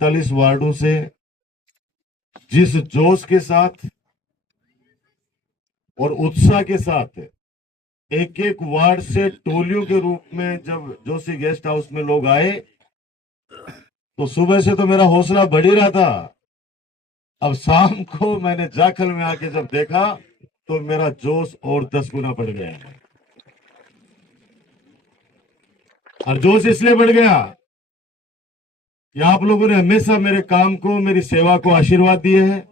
48 वार्डों से जिस जोश के साथ और उत्साह के साथ एक एक वार्ड से टोलियों के रूप में जब जोशी गेस्ट हाउस में लोग आए, तो सुबह से तो मेरा हौसला बढ़ ही रहा था। अब शाम को मैंने जाखल में आके जब देखा तो मेरा जोश और 10 गुना बढ़ गया है। और जोश इसलिए बढ़ गया कि आप लोगों ने हमेशा मेरे काम को, मेरी सेवा को आशीर्वाद दिए हैं,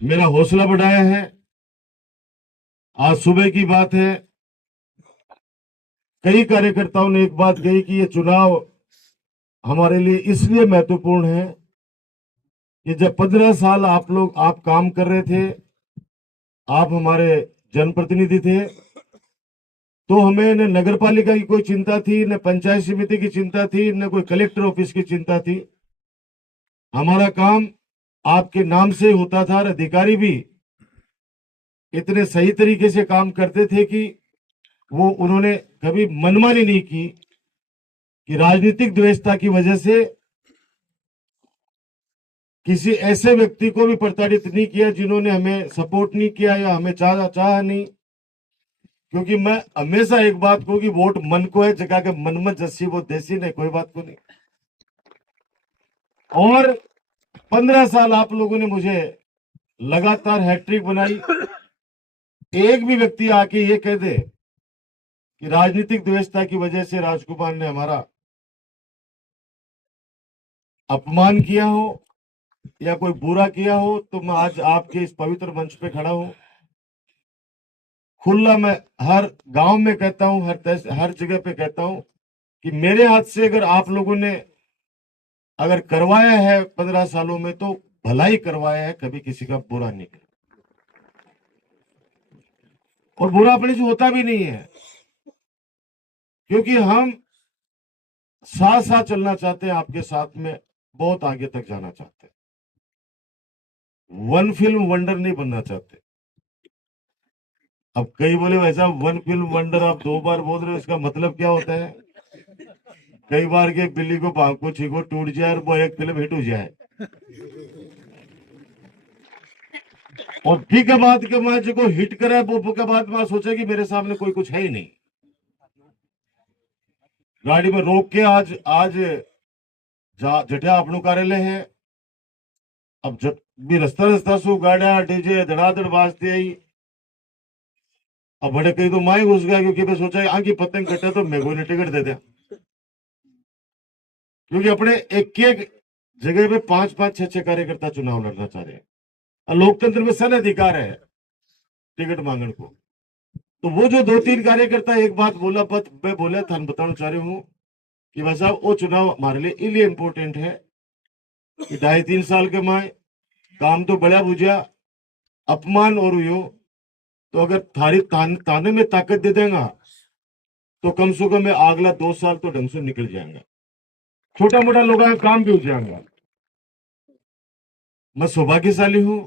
मेरा हौसला बढ़ाया है। आज सुबह की बात है, कई कार्यकर्ताओं ने एक बात कही कि ये चुनाव हमारे लिए इसलिए महत्वपूर्ण है कि जब 15 साल आप काम कर रहे थे, आप हमारे जनप्रतिनिधि थे, तो हमें न नगर पालिका की कोई चिंता थी, न पंचायत समिति की चिंता थी, न कोई कलेक्टर ऑफिस की चिंता थी। हमारा काम आपके नाम से होता था और अधिकारी भी इतने सही तरीके से काम करते थे कि उन्होंने कभी मनमानी नहीं की कि राजनीतिक द्वेषता की वजह से किसी ऐसे व्यक्ति को भी प्रताड़ित नहीं किया जिन्होंने हमें सपोर्ट नहीं किया या हमें चाहा नहीं। क्योंकि मैं हमेशा एक बात कहूं कि वोट मन को है, जगह के मन में जस्सी वो देसी नहीं, कोई बात को नहीं। और 15 साल आप लोगों ने मुझे लगातार हैट्रिक बनाई। एक भी व्यक्ति आके ये कह दे कि राजनीतिक द्वेषता की वजह से राजकुमार ने हमारा अपमान किया हो या कोई बुरा किया हो, तो मैं आज आपके इस पवित्र मंच पे खड़ा हूं। खुला मैं हर गांव में कहता हूं, हर जगह पे कहता हूं कि मेरे हाथ से अगर आप लोगों ने अगर करवाया है 15 सालों में, तो भलाई करवाया है, कभी किसी का बुरा नहीं किया। और बुरा अपने से होता भी नहीं है, क्योंकि हम साथ साथ चलना चाहते हैं, आपके साथ में बहुत आगे तक जाना चाहते हैं। वन फिल्म वंडर नहीं बनना चाहते। अब कई बोले वैसा वन फिल्म वंडर आप 2 बार बोल रहे हो, इसका मतलब क्या होता है? कई बार के बिल्ली को भांको छीको टूट जाए और वो एक फिल्म हिट हो जाए, और ठीक है बात के मैं जो हिट करा है वो के बाद मैं सोचा कि मेरे सामने कोई कुछ है ही नहीं। गाड़ी में रोक के आज जटिया अपनो कार्यालय है। अब जब भी रस्ता सु गाड़ा डीजे धड़ाधड़ बाजती आई। अब बड़े कहीं तो माई घुस गया, क्योंकि मैं सोचा आगे पतंग कटे तो मैं कोई टिकट दे दिया, क्योंकि अपने एक एक जगह पे 5-5, 6-6 कार्यकर्ता चुनाव लड़ना चाह रहे हैं। लोकतंत्र में सन अधिकार है टिकट मांगने को। तो वो जो 2-3 कार्यकर्ता एक बात बोला, मैं बोला था, बताना चाह रही हूँ कि भाई साहब वो चुनाव हमारे लिए इसलिए इंपॉर्टेंट है कि 2.5-3 साल के माए काम तो बड़ा बुझा, अपमान और हुई, तो अगर थारी ताने में ताकत दे देगा तो कम से कम अगला 2 साल तो ढंग से निकल जाएगा, छोटा मोटा लोगों का काम भी हो जाएगा। मैं सौभाग्यशाली हूं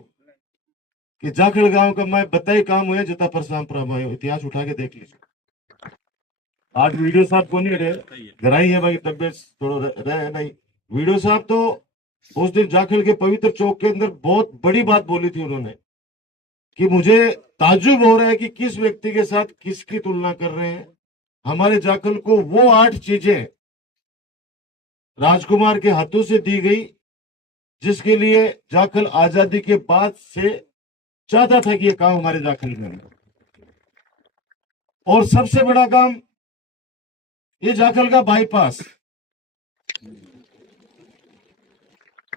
कि जाखड़ गांव का मैं बताई काम हुआ जता परसाम प्रभाव इतिहास उठा के देख लीजिए। आज वीडियो साहब को नहीं रहे, घराई है भाई, तबियत थोड़ा रहे नहीं। वीडियो साहब तो उस दिन जाखड़ के पवित्र चौक के अंदर बहुत बड़ी बात बोली थी उन्होंने कि मुझे ताज्जुब हो रहा है कि किस व्यक्ति के साथ किसकी तुलना कर रहे हैं। हमारे जाखल को वो 8 चीजें राजकुमार के हाथों से दी गई जिसके लिए जाखल आजादी के बाद से चाहता था कि ये काम हमारे जाखल में हो। और सबसे बड़ा काम ये जाखल का बाईपास,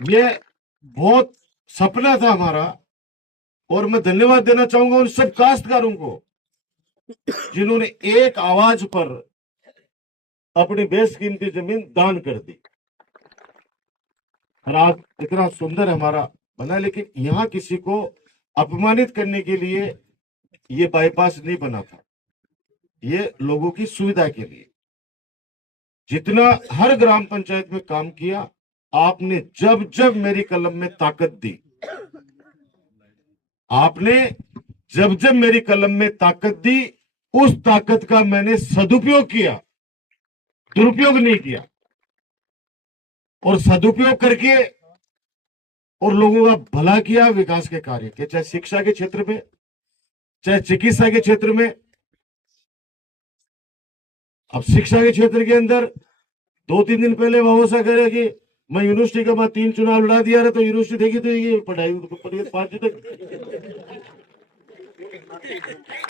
ये बहुत सपना था हमारा। और मैं धन्यवाद देना चाहूंगा उन सब काश्तकारों को जिन्होंने एक आवाज पर अपनी बेशकीमती जमीन दान कर दी। और आज इतना सुंदर हमारा बना, लेकिन यहां किसी को अपमानित करने के लिए ये बाईपास नहीं बना था, ये लोगों की सुविधा के लिए। जितना हर ग्राम पंचायत में काम किया आपने, जब जब मेरी कलम में ताकत दी, आपने जब जब मेरी कलम में ताकत दी, उस ताकत का मैंने सदुपयोग किया, दुरुपयोग नहीं किया। और सदुपयोग करके और लोगों का भला किया, विकास के कार्य के, चाहे शिक्षा के क्षेत्र में, चाहे चिकित्सा के क्षेत्र में। अब शिक्षा के क्षेत्र के अंदर 2-3 दिन पहले वो ऐसा करे कि मैं यूनिवर्सिटी का मैं 3 चुनाव लड़ा दिया रहा, तो यूनिवर्सिटी देखी तो ये पढ़ाई 5 तक।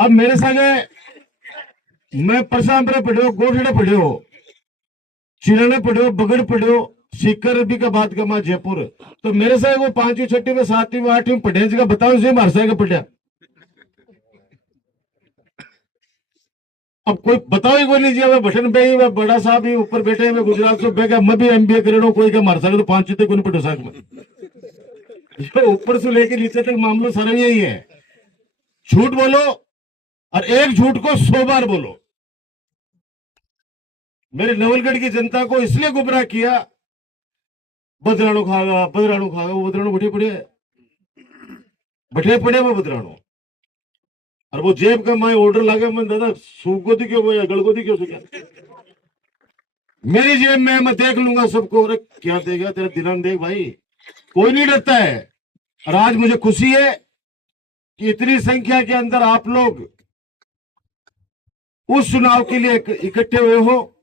अब मेरे संगे मैं परसांपरा पढ़ियो, गोठड़े पढ़ियो, चिराने पढ़ियो, बगड़ पढ़ियो, सीकर भी का बात का जयपुर, तो मेरे से वो 5वीं 6वीं में 7वीं में 8वीं पढ़े का बताओ से मार का पढ़िया। अब कोई बताओ ही कोई लीजिए, मैं बटन पे ही बड़ा साहब ही ऊपर बैठे हैं, मैं गुजरात से बैठा, मैं भी MBA कर रहा हूँ, कोई क्या मार सके तो 5 तक कोई पढ़ो साहब में। ऊपर से लेके नीचे तक मामला सारा यही है, झूठ बोलो और एक झूठ को 100 बार बोलो। मेरे नवलगढ़ की जनता को इसलिए गुमराह किया, बदराणु खागा, बदराणु खागा, वो बदराणु बैठे पड़े वो बदराणु, और वो जेब का मैं ऑर्डर लगा, मैं दादा सूखो थी क्यों, या गड़को थी क्यों, मेरी जेब में मैं देख लूंगा सबको। अरे क्या देगा तेरा दिनान देख भाई, कोई नहीं डरता है। और आज मुझे खुशी है कि इतनी संख्या के अंदर आप लोग उस चुनाव के लिए इकट्ठे हुए हो,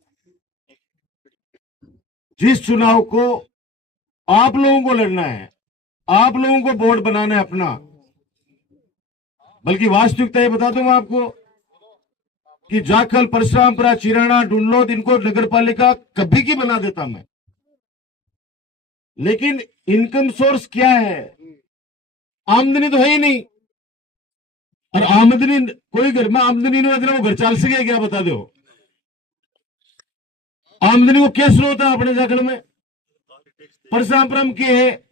जिस चुनाव को आप लोगों को लड़ना है, आप लोगों को वोट बनाना है अपना। बल्कि वास्तविकता ये बता दूं मैं आपको कि जाखल, परशुरामपुरा, चिराना, डुंडलोद, इनको नगर पालिका कभी की बना देता मैं, लेकिन इनकम सोर्स क्या है, आमदनी तो है ही नहीं। और आमदनी, कोई घर में आमदनी नहीं होती, वो घर चल सके क्या, बता दो। आमदनी को क्या स्रोत है अपने जाखल में, परशुरामपुरम के है,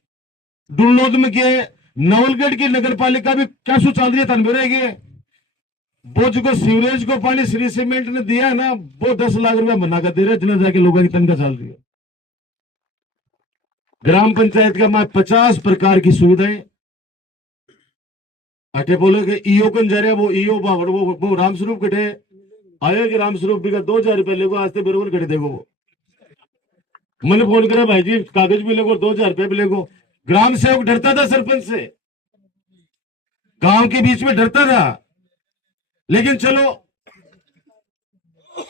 डुंडलोद में के है, नवलगढ़ की नगर पालिका भी क्या सो चल रही है, तनबेरेगी। वो जो सीवरेज को पानी श्री सीमेंट ने दिया है ना, वो 10 लाख रुपया बना कर दे रहे, जिला जाके लोगों की तनख्वाह चल रही है। ग्राम पंचायत का मैं 50 प्रकार की सुविधाएं अटे बोले कि ईओ कन जा रहे, वो ईओ वो रामस्वरूप कटे आयो कि रामस्वरूप भी का 2000 रुपया लेगो, आज तो बरोबर कटे देगो। मैंने फोन करा, भाई जी कागज भी लेगो, 2000 रुपया भी लेगो। ग्राम सेवक डरता था सरपंच से, गांव के बीच में डरता था, लेकिन चलो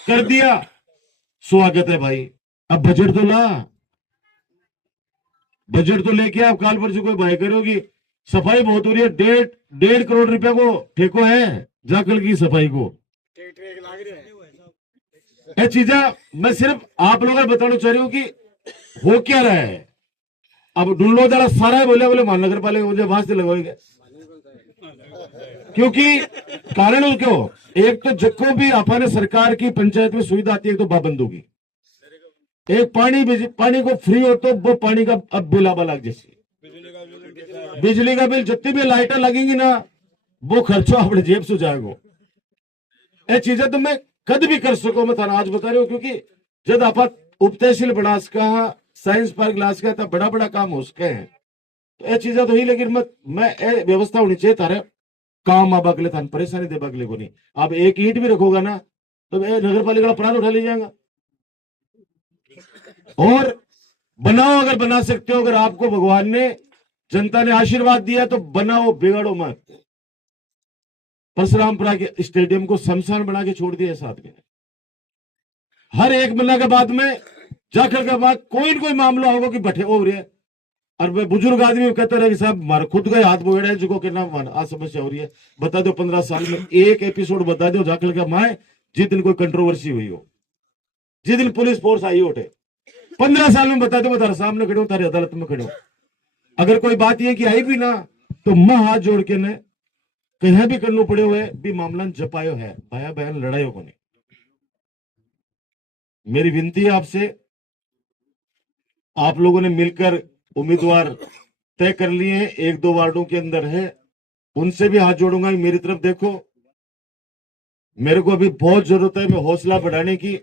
कर दिया, स्वागत है भाई। अब बजट तो ला, बजट तो लेके आप काल पर से कोई भाई करोगी, सफाई बहुत हो रही है, 1.5 करोड़ रुपया को ठेको है जाखल की सफाई को। ये चीजा मैं सिर्फ आप लोगों को बताना चाह रही हूं कि हो क्या रहा है। अब डुंडलो दाड़ा सारा बोले बोले महानगर पालिका मुझे वहां से लगवाएंगे, क्योंकि कारण क्यों, एक तो जक्को भी अपने सरकार की पंचायत में सुविधा आती है, तो पाबंद होगी। एक पानी को फ्री हो तो वो पानी का अब बिल आबा लग, जैसे बिजली का बिल, जितनी भी लाइटें लगेंगी ना, वो खर्चो अपने जेब से जाएगा। ये चीजें तो मैं कद भी कर सको, मैं थाना आज बता रही हूँ, क्योंकि जब आप उप तहसील बनास का, साइंस पार्क लास का, तब बड़ा बड़ा काम हो सके हैं, तो ये चीजें तो ही, लेकिन मैं व्यवस्था होनी चाहिए तारे काम आबा के लिए, थान परेशानी देबा के लिए को नहीं। आप एक ईंट भी रखोगा ना, तो नगर पालिका अपराध उठा ले जाएगा। और बनाओ, अगर बना सकते हो, अगर आपको भगवान ने, जनता ने आशीर्वाद दिया तो बनाओ, बिगाड़ो मत। परशुरामपुरा के स्टेडियम को शमशान बना के छोड़ दिया साथ में। हर 1 महीना के बाद में जाखल के बाद कोई न कोई मामला होगा कि बठे हो रही है, और मैं बुजुर्ग आदमी कहते रहे कि साहब हमारे खुद का हाथ बोड़ है, जिसको के नाम आज समस्या हो रही है, बता दो 15 साल में एक एपिसोड बता दो जाखल का माए, जिस दिन कोई कंट्रोवर्सी हुई हो, जिस दिन पुलिस फोर्स आई उठे, 15 साल में बता दो, मैं तारे सामने खड़े हूं, तारी अदालत में खड़े हूं। अगर कोई बात यह कि आई भी ना, तो मैं हाथ जोड़ के ने कहीं भी करना पड़े हुए भी मामला जपायो है, भाया बहन लड़ाई को नहीं। मेरी विनती है आपसे, आप लोगों ने मिलकर उम्मीदवार तय कर लिए हैं, 1-2 वार्डों के अंदर है, उनसे भी हाथ जोड़ूंगा। मेरी तरफ देखो, मेरे को अभी बहुत जरूरत है मैं हौसला बढ़ाने की।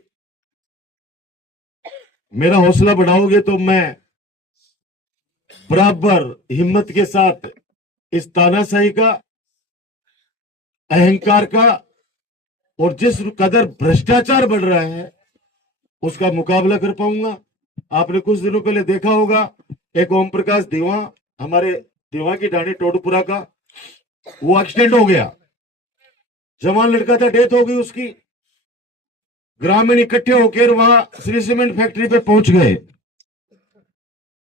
मेरा हौसला बढ़ाओगे तो मैं बराबर हिम्मत के साथ इस तानाशाही का, अहंकार का, और जिस कदर भ्रष्टाचार बढ़ रहा है, उसका मुकाबला कर पाऊंगा। आपने कुछ दिनों पहले देखा होगा, एक ओम प्रकाश दीवा, हमारे दीवा की ढाणी टोडपुरा का, वो एक्सीडेंट हो गया, जवान लड़का था, डेथ हो गई उसकी। ग्रामीण इकट्ठे होकर वहां श्री सीमेंट फैक्ट्री पे पहुंच गए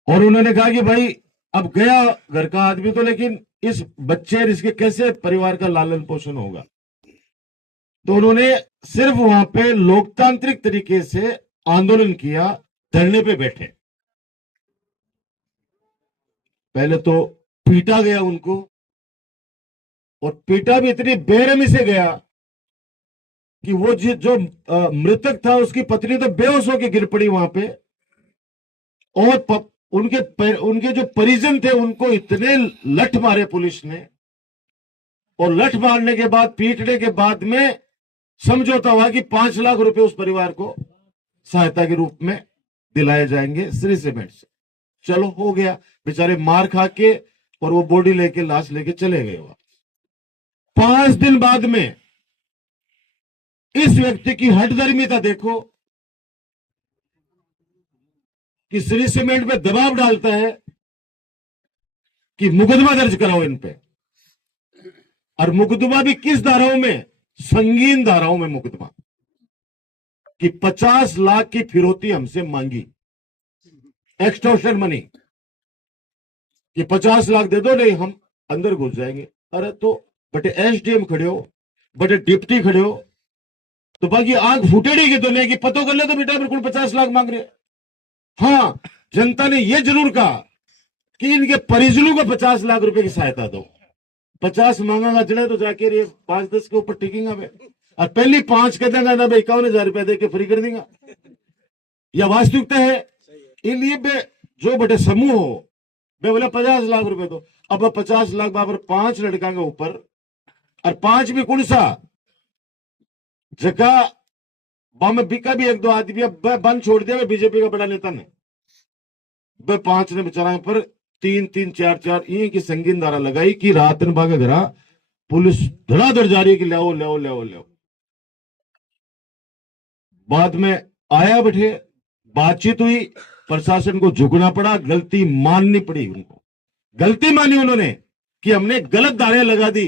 और उन्होंने कहा कि भाई अब गया घर का आदमी तो, लेकिन इस बच्चे और इसके कैसे परिवार का लालन पोषण होगा। तो उन्होंने सिर्फ वहां पे लोकतांत्रिक तरीके से आंदोलन किया, धरने पे बैठे। पहले तो पीटा गया उनको, और पीटा भी इतनी बेरहमी से गया कि वो जो मृतक था उसकी पत्नी तो बेहोश होकर गिर पड़ी वहां पे, और उनके जो परिजन थे उनको इतने लठ मारे पुलिस ने, और लठ मारने के बाद, पीटने के बाद में समझौता हुआ कि 5 लाख रुपए उस परिवार को सहायता के रूप में दिलाए जाएंगे श्री सीमेंट से। चलो हो गया, बेचारे मार खा के और वो बॉडी लेके, लाश लेके चले गए वहां। 5 दिन बाद में इस व्यक्ति की हठधर्मिता देखो कि श्री सीमेंट पे दबाव डालता है कि मुकदमा दर्ज कराओ इन पे, और मुकदमा भी किस धाराओं में, संगीन धाराओं में मुकदमा, कि 50 लाख की फिरौती हमसे मांगी, एक्सटॉर्शन मनी, कि 50 लाख दे दो नहीं हम अंदर घुस जाएंगे। अरे तो बटे एसडीएम खड़े हो, बटे डिप्टी खड़े हो, तो बाकी आंख फूटेड़ी की तो नहीं कि पतो कर ले तो बेटा बिल्कुल 50 लाख मांग रहे। हाँ, जनता ने यह जरूर कहा कि इनके परिजनों को 50 लाख रुपए की सहायता दो। 50 मांगा चले तो जाके ये 5-10 के ऊपर टिकेगा वे, और पहली 5 कह देगा ना भाई 51,000 रुपए दे के फ्री कर देगा। यह वास्तविकता है। इसलिए जो बटे समूह हो वे बोले 50 लाख रुपए दो। अब 50 लाख बाबर 5 लड़का के ऊपर, और 5 भी कौन सा जगह बम बिका भी, 1-2 आदमी बंद छोड़ दिया बीजेपी का बड़ा नेता ने, 5 ने बेचारा पर 3-3, 4-4 ये की संगीन धारा लगाई कि रात न भागे घरा, पुलिस धड़ाधड़ जा रही है कि ले आओ। बाद में आया, बैठे, बातचीत हुई, प्रशासन को झुकना पड़ा, गलती माननी पड़ी उनको। गलती मानी उन्होंने कि हमने गलत धाराएं लगा दी,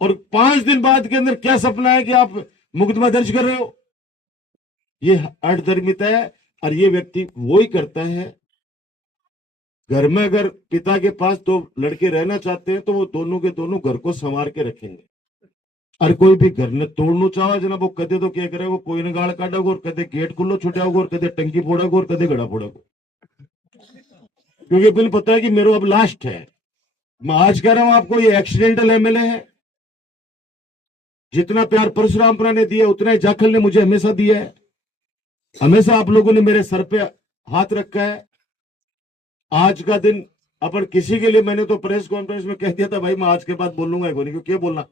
और 5 दिन बाद के अंदर क्या सपना है कि आप मुकदमा दर्ज कर रहे हो। ये हठधर्मिता है, और ये व्यक्ति वो ही करता है। घर में अगर पिता के पास 2 लड़के रहना चाहते हैं तो वो दोनों के दोनों घर को संवार के रखेंगे, और कोई भी घर ने तोड़ना चाहो जना वो कदे तो क्या करे, वो कोई ने गाड़ काटोगे, और कदे गेट खुलो छुटाओगे, और कदे टंकी फोड़ोगे, और कदे गड़ा फोड़ोगे, क्योंकि बिल पता है कि मेरे अब लास्ट है। मैं आज कह रहा हूं आपको, ये एक्सीडेंटल एमएलए है। जितना प्यार परशुरामपुरा ने दिया उतना ही जाखल ने मुझे हमेशा दिया है। हमेशा आप लोगों ने मेरे सर पे हाथ रखा है। आज का दिन अपन किसी के लिए, मैंने तो प्रेस कॉन्फ्रेंस में कह दिया था भाई मैं आज के बाद बोलूंगा ही नहीं, क्यों बोलना,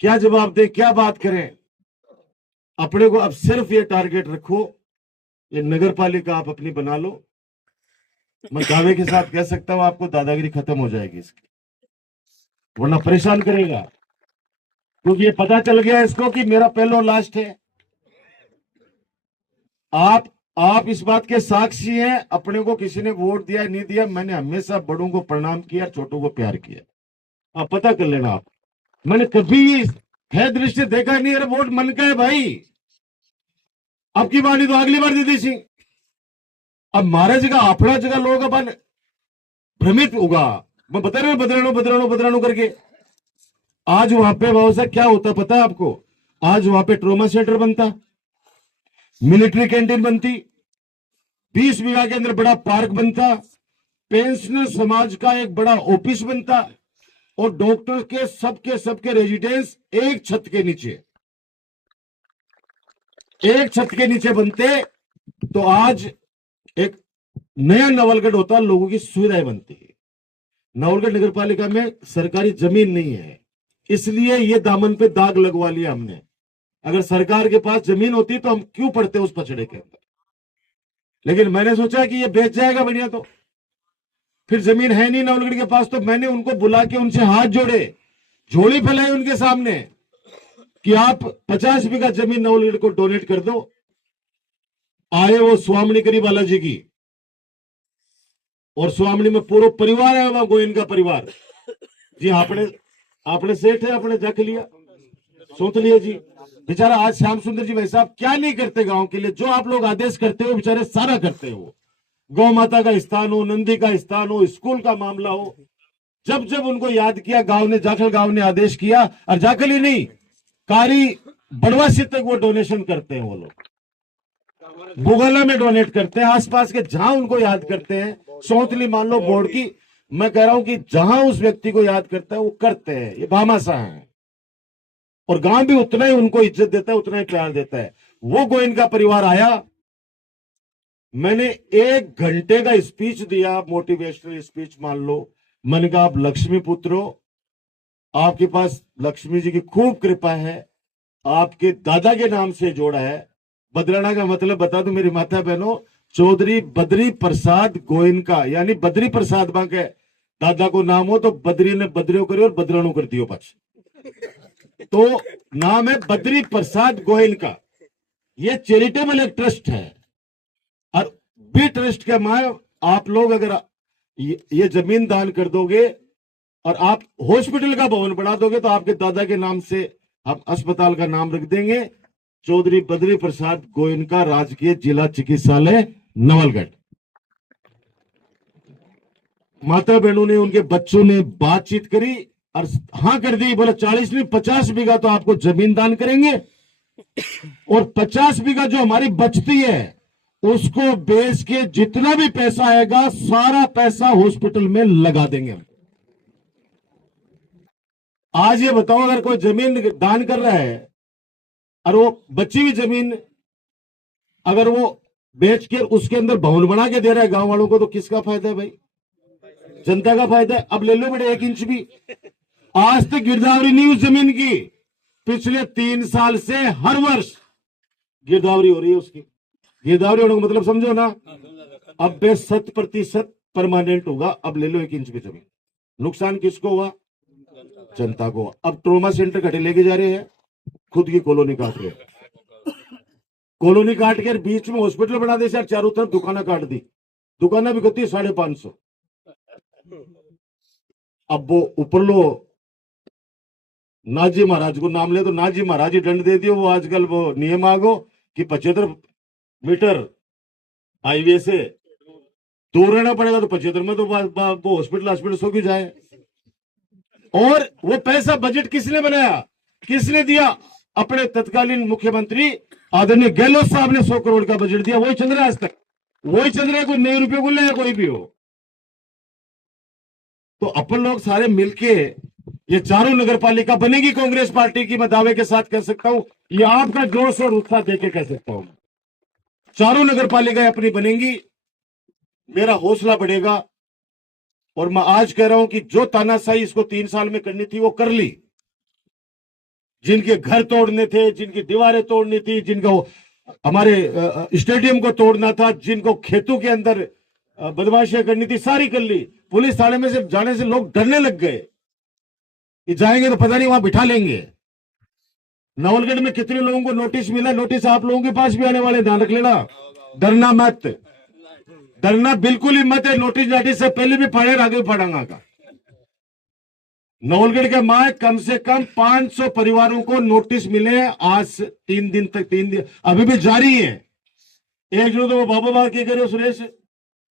क्या जवाब दे, क्या बात करें। अपने को अब सिर्फ ये टारगेट रखो, ये नगर पालिका आप अपनी बना लो। मैं दावे के साथ कह सकता हूं आपको, दादागिरी खत्म हो जाएगी इसकी, वरना परेशान करेगा, क्योंकि ये पता चल गया इसको कि मेरा पहला लास्ट है। आप इस बात के साक्षी हैं। अपने को किसी ने वोट दिया नहीं दिया, मैंने हमेशा बड़ों को प्रणाम किया, छोटों को प्यार किया। आप पता कर लेना। आप, मैंने कभी है दृष्टि देखा नहीं, अरे वोट मन का है भाई। अब की बार नहीं तो अगली बार दे दी सी। अब मारे जगह अपना जगह लोग अपन भ्रमित होगा, मैं बता रहा हूं बदरानो करके। आज वहां पे व्यवस्था क्या होता पता है आपको? आज वहां पे ट्रॉमा सेंटर बनता, मिलिट्री कैंटीन बनती, 20 बीघा के अंदर बड़ा पार्क बनता, पेंशनर समाज का एक बड़ा ऑफिस बनता, और डॉक्टर के सबके रेजिडेंस एक छत के नीचे बनते, तो आज एक नया नवलगढ़ होता, लोगों की सुविधाएं बनती। नवलगढ़ नगर पालिका में सरकारी जमीन नहीं है, इसलिए ये दामन पे दाग लगवा लिया हमने। अगर सरकार के पास जमीन होती तो हम क्यों पड़ते उस पचड़े के अंदर। लेकिन मैंने सोचा कि ये बेच जाएगा बढ़िया, तो फिर जमीन है नहीं नवलगढ़ के पास, तो मैंने उनको बुला के उनसे हाथ जोड़े, झोली फैलाई उनके सामने कि आप 50 बीघा जमीन नवलगढ़ को डोनेट कर दो। आए वो स्वामिनी करी बालाजी की, और स्वामिनी में पूरा परिवार है, वहां गोयन का परिवार जी। आपने आपने सेठ है, आपने जाके लिया, सोच लिया जी। बेचारा आज श्याम सुंदर जी भाई साहब क्या नहीं करते गांव के लिए, जो आप लोग आदेश करते हो बेचारे सारा करते हो। गौ माता का स्थान हो, नंदी का स्थान हो, स्कूल का मामला हो, जब जब उनको याद किया गांव ने, जाखल गांव ने आदेश किया, और जाखल ही नहीं, कारी बड़वासी तक वो डोनेशन करते हैं। वो लोग बुगला में डोनेट करते हैं, आसपास के जहां उनको याद करते हैं, सौतली मान लो बोर्ड की, मैं कह रहा हूं कि जहां उस व्यक्ति को याद करता है वो करते हैं। ये भामाशाह है, और गांव भी उतना ही उनको इज्जत देता है, उतना ही प्यार देता है। वो गोयन का परिवार आया, मैंने 1 घंटे का स्पीच दिया, मोटिवेशनल स्पीच मान लो। मैंने कहा आप लक्ष्मी पुत्र हो, आपके पास लक्ष्मी जी की खूब कृपा है, आपके दादा के नाम से जोड़ा है। बदराना का मतलब बता दूं मेरी माता बहनों, चौधरी बद्री प्रसाद गोयन का, यानी बद्री प्रसाद मां के दादा को नाम हो तो बद्री ने बद्रियो करियो और बदराणु कर दियो पाछ, तो नाम है बद्री प्रसाद गोयन का। ये चैरिटेबल एक ट्रस्ट है, और बी ट्रस्ट के माए आप लोग अगर ये जमीन दान कर दोगे और आप हॉस्पिटल का भवन बना दोगे तो आपके दादा के नाम से हम अस्पताल का नाम रख देंगे, चौधरी बद्री प्रसाद गोयन का राजकीय जिला चिकित्सालय नवलगढ़। माता बहनों ने, उनके बच्चों ने बातचीत करी और हाँ कर दी, बोले 40 नहीं 50 बीघा तो आपको जमीन दान करेंगे, और 50 बीघा जो हमारी बचती है उसको बेच के जितना भी पैसा आएगा सारा पैसा हॉस्पिटल में लगा देंगे हम। आज ये बताओ, अगर कोई जमीन दान कर रहा है और वो बची हुई जमीन अगर वो बेच के उसके अंदर भवन बना के दे रहा है गांव वालों को, तो किसका फायदा है भाई? जनता का फायदा है। अब ले लो बेटे 1 इंच भी, आज तक गिरदावरी नहीं उस जमीन की, पिछले 3 साल से हर वर्ष गिरदावरी हो रही है उसकी। गिरदावरी होने का मतलब समझो ना, अब 100% परमानेंट होगा। अब ले लो 1 इंच भी जमीन, नुकसान किसको हुआ? जनता को। अब ट्रोमा सेंटर घटे लेके जा रहे हैं, खुद की कॉलोनी काट रहे हैं, कॉलोनी काट के बीच में हॉस्पिटल बना दे, चारों तरफ दुकाना काट दी, दुकाना भी करती है 550। अब वो ऊपर लो नाजी महाराज को नाम ले तो नाजी महाराज ही दंड दे दियो। वो आजकल वो नियम आ गो कि 75 मीटर हाईवे से दूर रहना पड़ेगा, तो 75 में तो वो हॉस्पिटल सो क्यों जाए। और वो पैसा बजट किसने बनाया, किसने दिया? अपने तत्कालीन मुख्यमंत्री आदरणीय गहलोत साहब ने 100 करोड़ का बजट दिया, वही चल रहा है आज तक, वही चल रहा है। कोई नए रुपये को ले कोई भी हो, तो अपन लोग सारे मिलके ये चारों नगर पालिका बनेगी कांग्रेस पार्टी की, मैं दावे के साथ कह सकता हूं, ये आपका जोश और उत्साह देके कह सकता हूं। चारों नगर पालिकाएं अपनी बनेंगी, मेरा हौसला बढ़ेगा। और मैं आज कह रहा हूं कि जो तानाशाही इसको 3 साल में करनी थी वो कर ली। जिनके घर तोड़ने थे, जिनकी दीवारें तोड़नी थी, जिनको हमारे स्टेडियम को तोड़ना था, जिनको खेतों के अंदर बदमाशियां करनी थी, सारी कर ली। पुलिस थाने में से जाने से लोग डरने लग गए कि जाएंगे तो पता नहीं वहां बिठा लेंगे। नवलगढ़ में कितने लोगों को नोटिस मिला, नोटिस आप लोगों के पास भी आने वाले, ध्यान रख लेना। डरना मत, डरना बिल्कुल ही मत है। नोटिस से पहले भी फाड़े, आगे भी फाड़ांगा का। नवलगढ़ के माए कम से कम 500 परिवारों को नोटिस मिले आज 3 दिन तक, 3 दिन अभी भी जारी है। एक जो तो वो बाबा बाबा क्या करे सुरेश,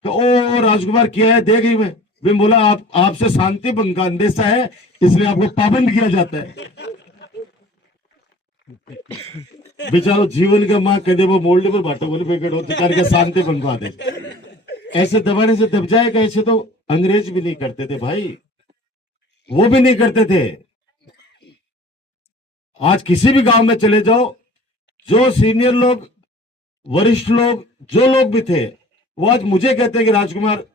तो ओ राजकुमार किया है देख ही मैं बोला आपसे शांति भंग का अंदेशा है, इसलिए आपको पाबंद किया जाता है। बेचारो जीवन का माँ कदे वो मोल्ड पर बाटो बोले पैकेट होते करके शांति बनवा दे। ऐसे दबाने से दब जाएगा, ऐसे तो अंग्रेज भी नहीं करते थे भाई, वो भी नहीं करते थे। आज किसी भी गांव में चले जाओ, जो सीनियर लोग, वरिष्ठ लोग, जो लोग भी थे, वो आज मुझे कहते हैं कि राजकुमार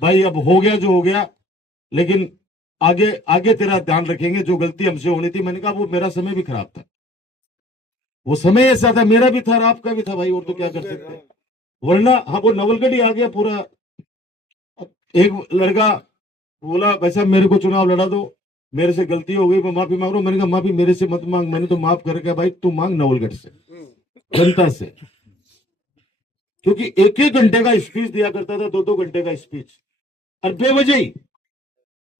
भाई अब हो गया जो हो गया, लेकिन आगे आगे तेरा ध्यान रखेंगे, जो गलती हमसे होनी थी। मैंने कहा वो मेरा समय भी खराब था, वो समय ऐसा था, मेरा भी था और आपका भी था भाई, और तो क्या कर सकते। वरना हाँ वो नवलगढ़ ही आ गया पूरा। एक लड़का बोला भाई साहब मेरे को चुनाव लड़ा दो, मेरे से गलती हो गई, मैं माफी मांग रहा हूं। मैंने कहा माफी मेरे से मत मांग, मैंने तो माफ करके भाई तू मांग नवलगढ़ से, जनता से। क्योंकि एक एक घंटे का स्पीच दिया करता था, 2-2 घंटे का स्पीच, और बेवजह ही,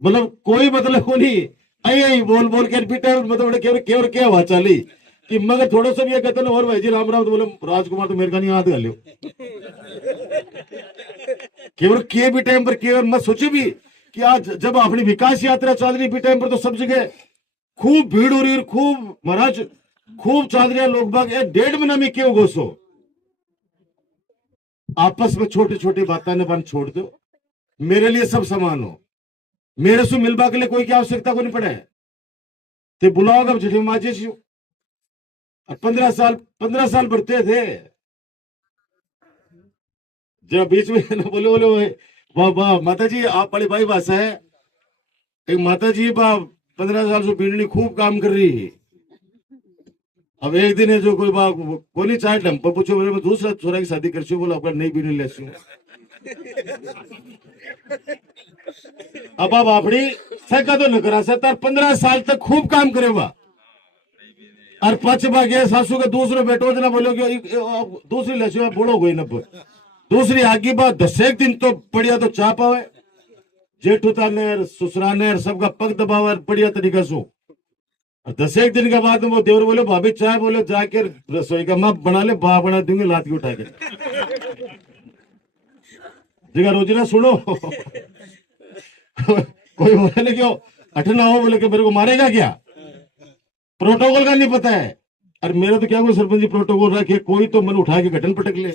मतलब कोई मतलब को नहीं, आई आई बोल बोल के रिपीटर, मतलब क्या हुआ चाली कि मगर थोड़ा सा भी ये कहते ना और भाई जी राम राम, तो बोले राजकुमार तो मेरे का नहीं हाथ गालियो केवल के भी टाइम पर, केवल मैं सोची भी कि आज जब अपनी विकास यात्रा चल रही भी टाइम पर, तो सब जगह खूब भीड़ हो रही, खूब महाराज खूब चल रहा, लोग बाग 1.5 महीना में क्यों घोषो, आपस में छोटी छोटी बातें ने बन छोड़ दो, मेरे लिए सब समान हो, मेरे से मिलवा के लिए कोई की आवश्यकता को नहीं पड़े, ते बुलाओ अब जिठे माजे 15 साल बढ़ते थे, जब बीच में ना बोले बोले वाह वाह माता जी आप बड़ी भाई भाषा है, एक माता जी 15 साल से पीढ़ी खूब काम कर रही है, अब एक दिन है जो कोई बात को नहीं चाहे ढंग पर पूछो, मैं दूसरा छोरा की शादी कर बोला अपना नहीं पीने ले, अब आप अपनी सका तो न करा सकता, 15 साल तक खूब काम करेगा, और पच भागे सासू के दूसरे बेटो ना बोलो कि दूसरी लसी बूढ़ो गई न, दूसरी आगे बात 10 दिन तो बढ़िया तो चाह पावे, जेठुता ने ससुरा ने सबका पग दबावा बढ़िया तरीका से, 10 दिन के बाद वो देवर बोले भाभी चाय, बोले जाके रसोई का माँ बना ले, बा बना दूंगे लात की उठा के जगह रोजना सुनो कोई बोले क्यों अठना हो, बोले कि मेरे को मारेगा क्या, प्रोटोकॉल का नहीं पता है, और मेरा तो क्या कोई सरपंच जी प्रोटोकॉल रखे, कोई तो मन उठा के घटन पटक ले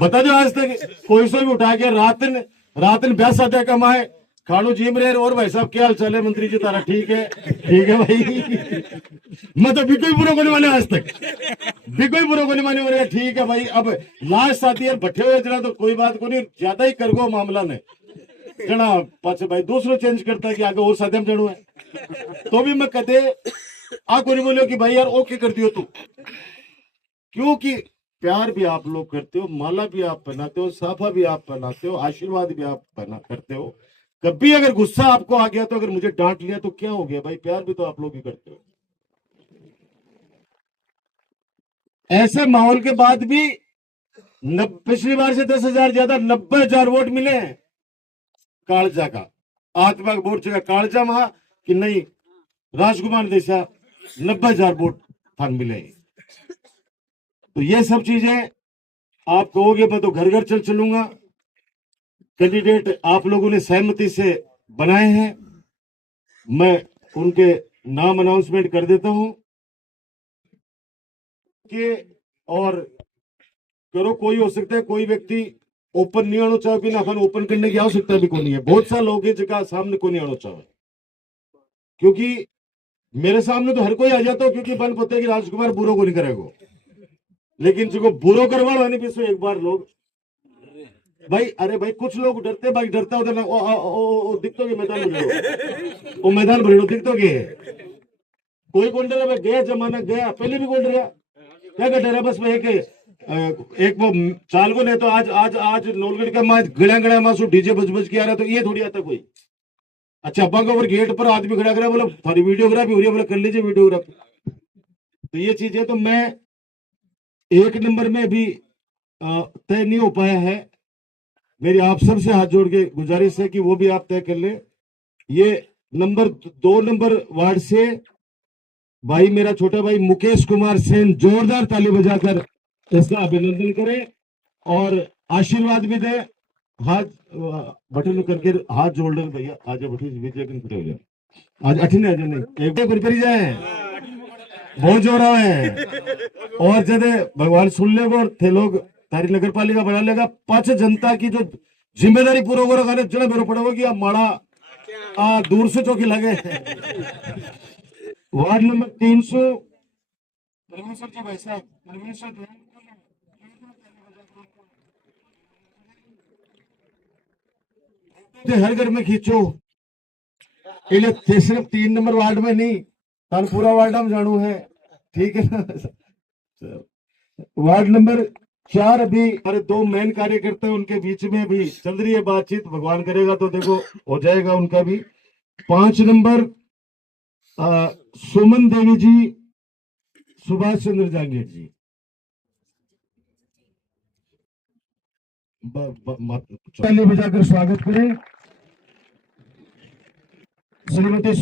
बता जो आज तक कोई सो भी उठा के रात ने 20 साथ कमाए खानू जिम रहे, और भाई साहब क्या हाल चाल है मंत्री जी तारा, ठीक है भाई मैं तो भी कोई बुरा को नहीं माने आज तक, भी कोई बुरा को नहीं माने, बोले ठीक है भाई, अब लास्ट साथी यार बैठे हुए जना तो कोई बात को नहीं, ज्यादा ही कर गो मामला ने जना पाचे भाई दूसरों चेंज करता है कि आगे और साथ जड़ू है, तो भी मैं कहते आ को नहीं बोलो कि भाई यार ओके कर दियो तू, क्योंकि प्यार भी आप लोग करते हो, माला भी आप पहनाते हो, साफा भी आप पहनाते हो, आशीर्वाद भी आप पहना करते हो, कभी अगर गुस्सा आपको आ गया तो अगर मुझे डांट लिया तो क्या हो गया भाई, प्यार भी तो आप लोग ही करते हो, ऐसे माहौल के बाद भी पिछली बार से 10,000 ज्यादा 90,000 वोट मिले कालजा का, आत्मा का वोट कालजा महा कि नहीं राजकुमार जैसा 90,000 वोट फन मिले, तो ये सब चीजें आप कहोगे मैं तो घर घर चल चलूंगा, कैंडिडेट आप लोगों ने सहमति से बनाए हैं, मैं उनके नाम अनाउंसमेंट कर देता हूं कि, और करो कोई हो सकता है कोई व्यक्ति ओपन नहीं आना चाहे, बिना अपन ओपन करने की आवश्यकता भी कोई नहीं है, बहुत सारे लोग हैं जगह सामने को नहीं आना चाहे, क्योंकि मेरे सामने तो हर कोई आ जाता हो, क्योंकि बन पता है कि राजकुमार बुरो को नहीं करेगा, लेकिन जो बुरो करवा लो नहीं एक बार लोग भाई, अरे भाई कुछ लोग डरते भाई, डरता होता ना दिखतो के मैदान भरीड़ो, वो मैदान भरीड़ो दिखतो के, कोई कौन डरा भाई, गया जमाना गया, पहले भी कौन डरा, क्या कर डरा, बस भाई एक वो चाल को नहीं तो आज आज आज नौलगढ़ का माँ गड़ा गड़ा मासू डीजे बज बज के आ रहा, तो ये थोड़ी आता कोई, अच्छा अब्बा के ऊपर गेट पर आदमी खड़ा करा, बोला थारी वीडियोग्राफी हो रही है, बोला कर लीजिए वीडियोग्राफी, तो ये चीज है, तो मैं 1 नंबर में भी तय नहीं हो पाया है, मेरी आप सबसे हाथ जोड़ के गुजारिश है कि वो भी आप तय कर ले, ये 2 नंबर वार्ड से भाई मेरा छोटा भाई मुकेश कुमार सेन जोरदार ताली बजाकर इसका अभिनंदन करें और आशीर्वाद भी दे, हाथ बटन करके हाथ जोड़ ले भैया, आज बटन आज अठिन है नहीं एक पर जाए बहुत जोरा है, और जब भगवान सुन लेगा थे लोग तारी नगर पालिका बना लेगा, पांच जनता की जो जिम्मेदारी पूरा को रखा जरा मेरे पड़ेगा कि आप माड़ा दूर से चौकी लगे वार्ड नंबर 300 परमेश्वर जी भाई साहब, परमेश्वर हर घर में खींचो, सिर्फ 3 नंबर वार्ड में नहीं, पूरा वार्ड हम जानू है, ठीक है ना, वार्ड नंबर 4 अभी हमारे 2 मेन कार्यकर्ता उनके बीच में भी चल रही है बातचीत, भगवान करेगा तो देखो हो जाएगा उनका भी। 5 नंबर सुमन देवी जी, सुभाष चंद्र जांगीर जी, ताली बजाकर स्वागत करें श्रीमती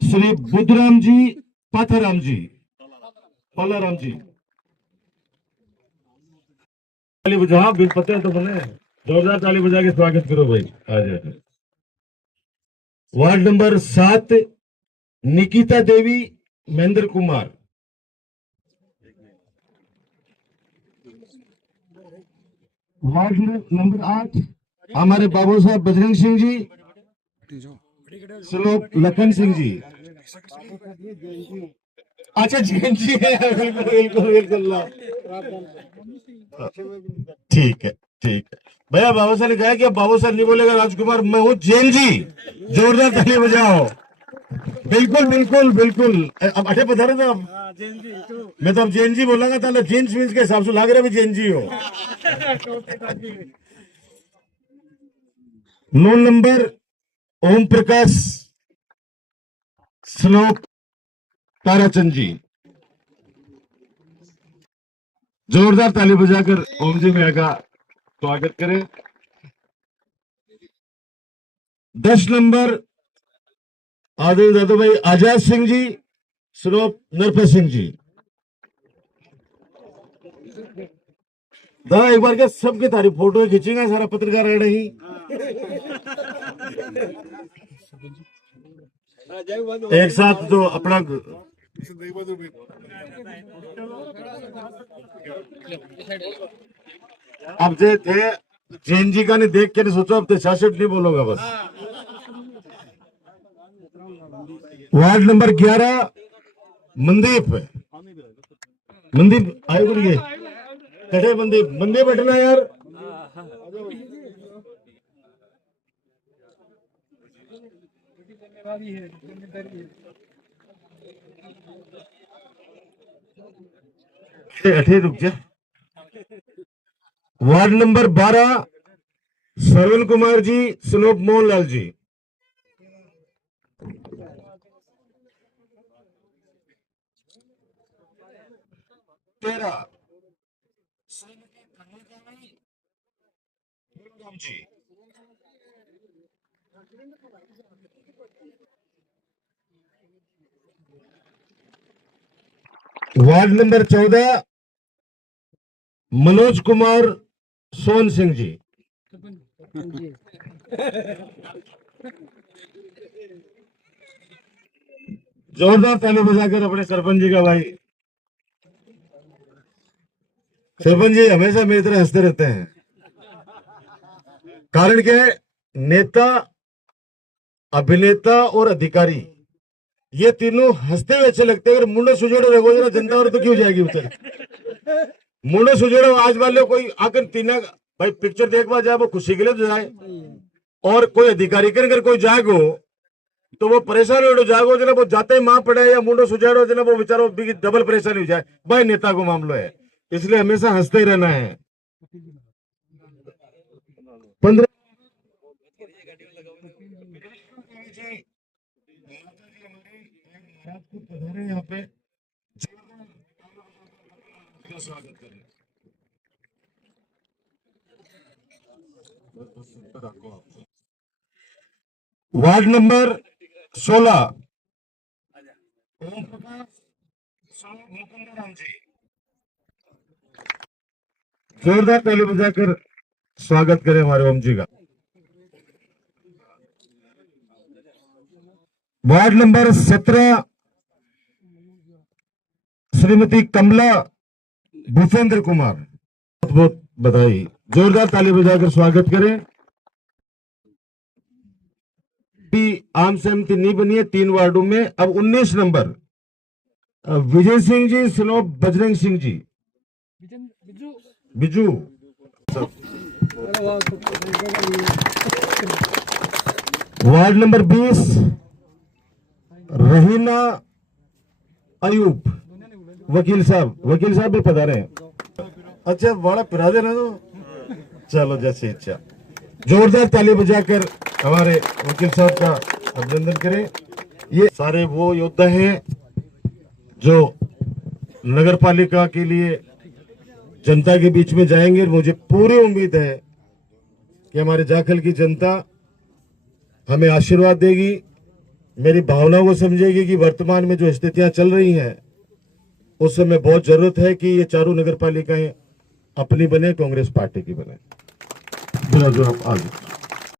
श्री बुद्धराम जी पाथाराम जी पालाराम जी। ताली बजा, बिल पते हैं तो बने, जोरदार ताली बजा के स्वागत करो भाई। आ जाए। वार्ड नंबर 7 निकिता देवी महेंद्र कुमार। वार्ड नंबर 8 हमारे बाबू साहब बजरंग सिंह जी, श्लोक लखन सिंह जी। अच्छा जैन जी है, बिल्कुल बिल्कुल बिल्कुल। ठीक है ठीक है भैया। बाबू साहब ने कहा कि अब बाबू साहब नहीं बोलेगा राजकुमार, मैं हूँ जैन जी। जोरदार ताली बजाओ। बिल्कुल बिल्कुल बिल्कुल। अब अठे बता रहे थे आप। मैं तो अब जैन जी बोलांगा था, जेंट्स मीन्स के हिसाब से लग रहा है जैन जी हो। 9 नंबर ओम प्रकाश श्लोक ताराचंद जी। जोरदार ताली बजाकर ओम जी भैया का स्वागत करें। 10 नंबर आदरणीय दादू भाई आजाद सिंह जी श्लोक नरपत सिंह जी। दादा एक बार क्या सबके तारीफ फोटो खींचेंगे, सारा पत्रकार है नहीं। एक साथ जो अपना अब जे थे जैन जी का नहीं देख के नहीं सोचो, अब तो 66 नहीं बोलोगा बस। वार्ड नंबर 11 मनदीप मनदीप आए बोलिए कटे मनदीप मनदीप बैठना यार। अठे रुक जा। Ward number 12 Shravan Kumar ji slope Mohanlal ji. जी। वार्ड नंबर 14 मनोज कुमार सोन सिंह जी। जोरदार ताली बजाकर अपने सरपंच जी का भाई। सरपंच जी हमेशा मेरी तरह हंसते रहते हैं, कारण क्या है, नेता अभिनेता और अधिकारी ये तीनों हंसते हुए अच्छे लगते हैं। अगर मुंडो सुजोड़ो रखो जरा जनता और तो क्यों जाएगी उधर। मुंडो सुजोड़ो आज वाले कोई आकर तीना भाई पिक्चर देखवा जाए वो खुशी के लिए जाए, और कोई अधिकारी कर अगर कोई जाएगो तो वो परेशान हो जाएगो जना, वो जाते ही मां पड़े या मुंडो सुजाड़ो जना, वो बेचारो डबल परेशानी हो जाए। भाई नेता को मामलो है, इसलिए हमेशा हंसते ही रहना है। 15 यहाँ पे स्वागत करें। वार्ड नंबर 16 ओम प्रकाश मुकुंदराम जी। जोरदार ताली बजाकर स्वागत करें हमारे ओम जी का। वार्ड नंबर 17 श्रीमती कमला भूपेंद्र कुमार। बहुत बहुत बधाई, जोरदार ताली बजाकर स्वागत करें। आम सहमति नहीं बनी है 3 वार्डों में। अब 19 number Vijay Singh ji slope Bajrang Singh ji Biju. Ward number 20 रहीना Ayub वकील साहब भी पधारे हैं। अच्छा बड़ा पिरा देना तो चलो जैसे इच्छा। जोरदार ताली बजाकर हमारे वकील साहब का अभिनंदन करें। ये सारे वो योद्धा हैं जो नगर पालिका के लिए जनता के बीच में जाएंगे। मुझे पूरी उम्मीद है कि हमारे जाखल की जनता हमें आशीर्वाद देगी, मेरी भावनाओं को समझेगी कि वर्तमान में जो स्थितियां चल रही हैं उस समय बहुत जरूरत है कि ये चारों नगर पालिकाएं अपनी बने, कांग्रेस पार्टी की बने। जो आप आगे